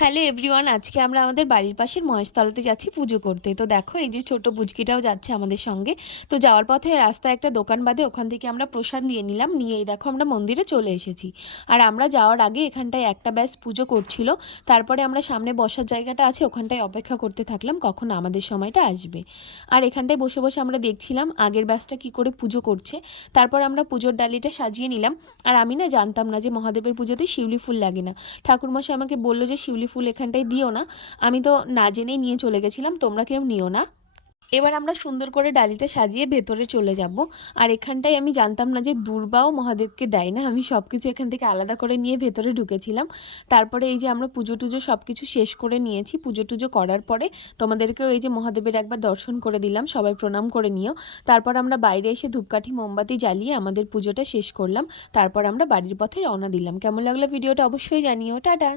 Hello everyone, আজকে আমরা আমাদের বাড়ির পাশের মহেশতলাতে যাচ্ছি পুজো করতে। তো দেখো এই যে ছোট পুচকিটাও যাচ্ছে আমাদের সঙ্গে। তো যাওয়ার পথে রাস্তায় একটা দোকান বাদে ওখান থেকে আমরা প্রসাদ নিয়ে নিলাম, নিয়ে এই দেখো আমরা মন্দিরে চলে এসেছি। আর আমরা যাওয়ার আগে এখানটায় একটা ব্যাচ পুজো করছিল, তারপরে আমরা সামনে বসার জায়গাটা আছে ওখানটায় অপেক্ষা করতে থাকলাম কখন আমাদের সময়টা আসবে। আর এখানটায় বসে বসে আমরা দেখছিলাম আগের ব্যাচটা কী করে পুজো করছে। তারপর আমরা পুজোর ডালিটা সাজিয়ে নিলাম। আর আমি না জানতাম না যে মহাদেবের পুজোতে শিউলি ফুল লাগে না। ঠাকুরমশাই আমাকে বললো যে শিউলি ফুল এখানটায় দিও না। আমি তো না জেনেই নিয়ে চলে গেছিলাম, তোমরা কেউ নিও না। এবার আমরা সুন্দর করে ডালিটা সাজিয়ে ভেতরে চলে যাব। আর এখানটায় আমি জানতাম না যে দূর্বাও মহাদেবকে দেয় না, আমি সব কিছু এখান থেকে আলাদা করে নিয়ে ভেতরে ঢুকেছিলাম। তারপরে এই যে আমরা পুজো টুজো সব কিছু শেষ করে নিয়েছি। পুজো টুজো করার পরে তোমাদেরকেও এই যে মহাদেবের একবার দর্শন করে দিলাম, সবাই প্রণাম করে নিও। তারপর আমরা বাইরে এসে ধূপকাঠি মোমবাতি জ্বালিয়ে আমাদের পুজোটা শেষ করলাম। তারপর আমরা বাড়ির পথে রওনা দিলাম। কেমন লাগলো ভিডিওটা অবশ্যই জানিও। টাটা।